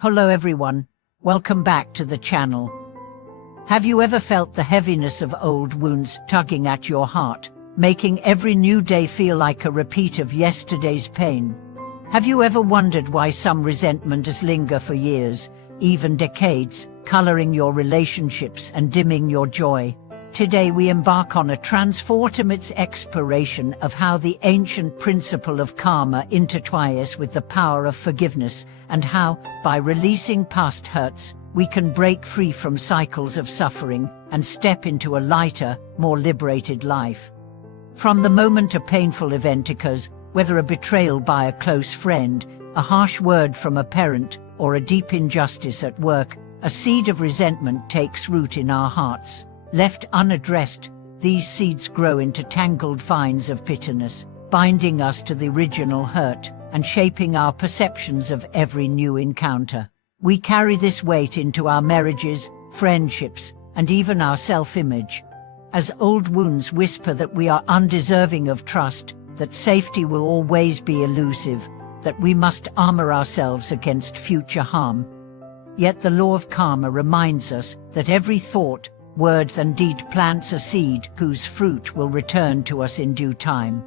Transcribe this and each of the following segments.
Hello everyone, welcome back to the channel. Have you ever felt the heaviness of old wounds tugging at your heart, making every new day feel like a repeat of yesterday's pain? Have you ever wondered why some resentments linger for years, even decades, coloring your relationships and dimming your joy? Today we embark on a transformative exploration of how the ancient principle of karma intertwines with the power of forgiveness, and how, by releasing past hurts, we can break free from cycles of suffering and step into a lighter, more liberated life. From the moment a painful event occurs, whether a betrayal by a close friend, a harsh word from a parent, or a deep injustice at work, a seed of resentment takes root in our hearts. Left unaddressed, these seeds grow into tangled vines of bitterness, binding us to the original hurt and shaping our perceptions of every new encounter. We carry this weight into our marriages, friendships, and even our self-image. As old wounds whisper that we are undeserving of trust, that safety will always be elusive, that we must armor ourselves against future harm. Yet the law of karma reminds us that every thought, word and deed plants a seed whose fruit will return to us in due time.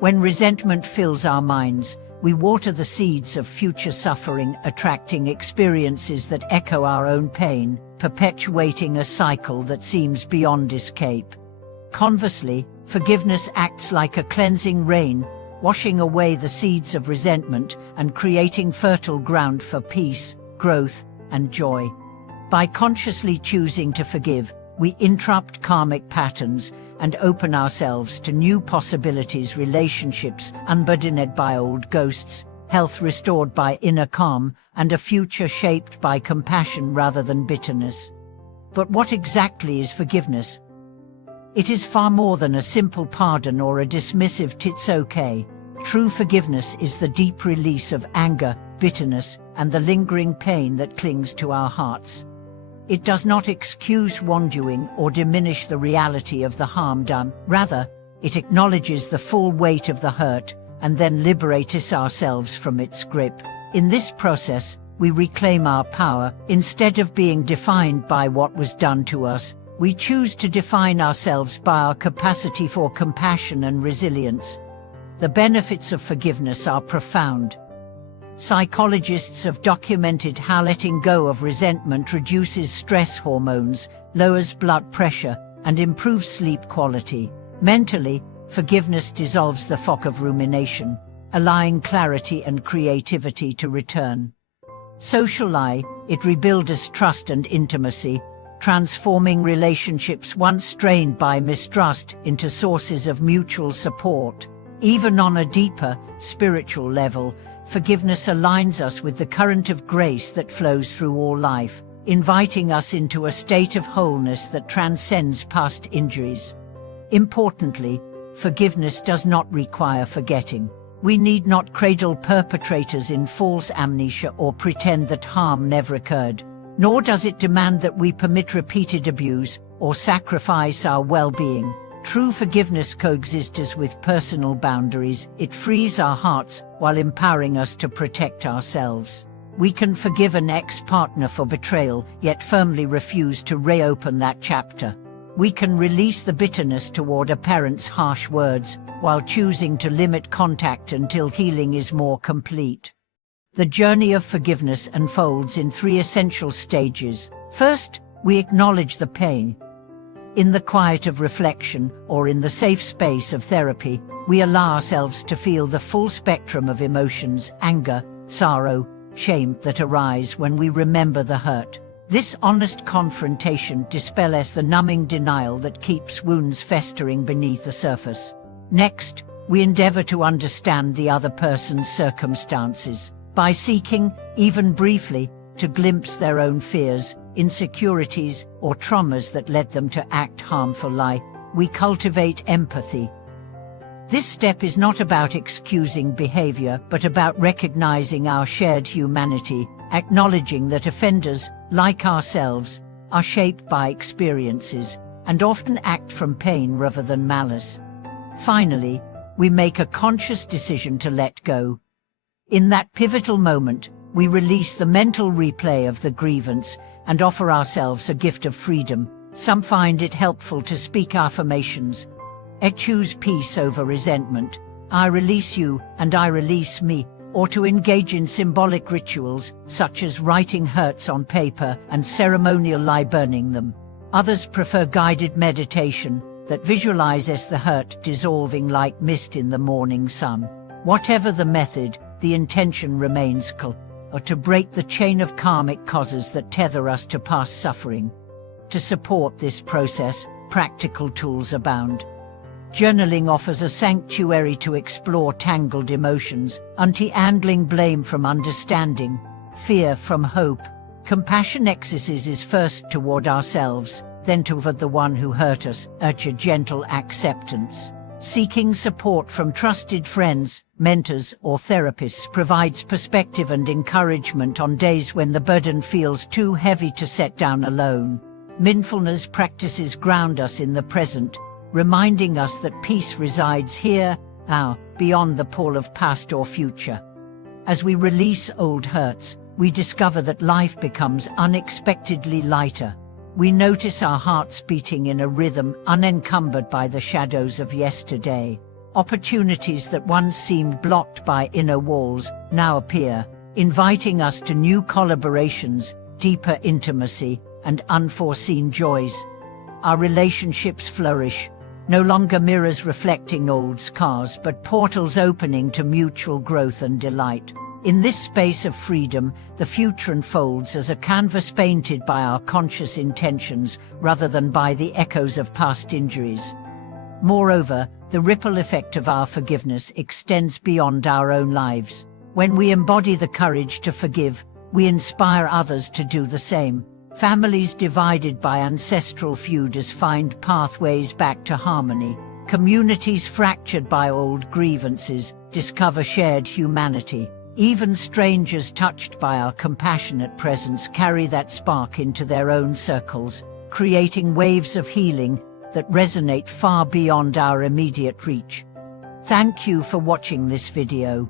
When resentment fills our minds, we water the seeds of future suffering, attracting experiences that echo our own pain, perpetuating a cycle that seems beyond escape. Conversely, forgiveness acts like a cleansing rain, washing away the seeds of resentment and creating fertile ground for peace, growth, and joy. By consciously choosing to forgive, we interrupt karmic patterns and open ourselves to new possibilities, relationships unburdened by old ghosts, health restored by inner calm, and a future shaped by compassion rather than bitterness. But what exactly is forgiveness? It is far more than a simple pardon or a dismissive "it's okay." True forgiveness is the deep release of anger, bitterness, and the lingering pain that clings to our hearts. It does not excuse wrongdoing or diminish the reality of the harm done. Rather, it acknowledges the full weight of the hurt and then liberates ourselves from its grip. In this process, we reclaim our power. Instead of being defined by what was done to us, we choose to define ourselves by our capacity for compassion and resilience. The benefits of forgiveness are profound. Psychologists have documented how letting go of resentment reduces stress hormones, lowers blood pressure, and improves sleep quality. Mentally, forgiveness dissolves the fog of rumination, allowing clarity and creativity to return. Socially, it rebuilds trust and intimacy, transforming relationships once strained by mistrust into sources of mutual support. Even on a deeper, spiritual level, forgiveness aligns us with the current of grace that flows through all life, inviting us into a state of wholeness that transcends past injuries. Importantly, forgiveness does not require forgetting. We need not cradle perpetrators in false amnesia or pretend that harm never occurred, nor does it demand that we permit repeated abuse or sacrifice our well-being. True forgiveness coexists with personal boundaries. It frees our hearts while empowering us to protect ourselves. We can forgive an ex-partner for betrayal, yet firmly refuse to reopen that chapter. We can release the bitterness toward a parent's harsh words, while choosing to limit contact until healing is more complete. The journey of forgiveness unfolds in three essential stages. First, we acknowledge the pain. In the quiet of reflection, or in the safe space of therapy, we allow ourselves to feel the full spectrum of emotions, anger, sorrow, shame that arise when we remember the hurt. This honest confrontation dispels the numbing denial that keeps wounds festering beneath the surface. Next, we endeavor to understand the other person's circumstances. By seeking, even briefly, to glimpse their own fears, insecurities, or traumas that led them to act harmfully, we cultivate empathy. This step is not about excusing behavior, but about recognizing our shared humanity, acknowledging that offenders, like ourselves, are shaped by experiences, and often act from pain rather than malice. Finally, we make a conscious decision to let go. In that pivotal moment, We release the mental replay of the grievance and offer ourselves a gift of freedom. Some find it helpful to speak affirmations. I choose peace over resentment. I release you and I release me. Or to engage in symbolic rituals, such as writing hurts on paper and ceremonially burning them. Others prefer guided meditation that visualizes the hurt dissolving like mist in the morning sun. Whatever the method, the intention remains clear, or to break the chain of karmic causes that tether us to past suffering. To support this process, practical tools abound. Journaling offers a sanctuary to explore tangled emotions, untangling blame from understanding, fear from hope. Compassion exercises first toward ourselves, then toward the one who hurt us, urge a gentle acceptance. Seeking support from trusted friends, mentors, or therapists provides perspective and encouragement on days when the burden feels too heavy to set down alone. Mindfulness practices ground us in the present, reminding us that peace resides here, now, beyond the pull of past or future. As we release old hurts, we discover that life becomes unexpectedly lighter. We notice our hearts beating in a rhythm unencumbered by the shadows of yesterday. Opportunities that once seemed blocked by inner walls now appear, inviting us to new collaborations, deeper intimacy, and unforeseen joys. Our relationships flourish, no longer mirrors reflecting old scars but portals opening to mutual growth and delight. In this space of freedom, the future unfolds as a canvas painted by our conscious intentions rather than by the echoes of past injuries. Moreover, the ripple effect of our forgiveness extends beyond our own lives. When we embody the courage to forgive, we inspire others to do the same. Families divided by ancestral feuds find pathways back to harmony. Communities fractured by old grievances discover shared humanity. Even strangers touched by our compassionate presence carry that spark into their own circles, creating waves of healing that resonate far beyond our immediate reach. Thank you for watching this video.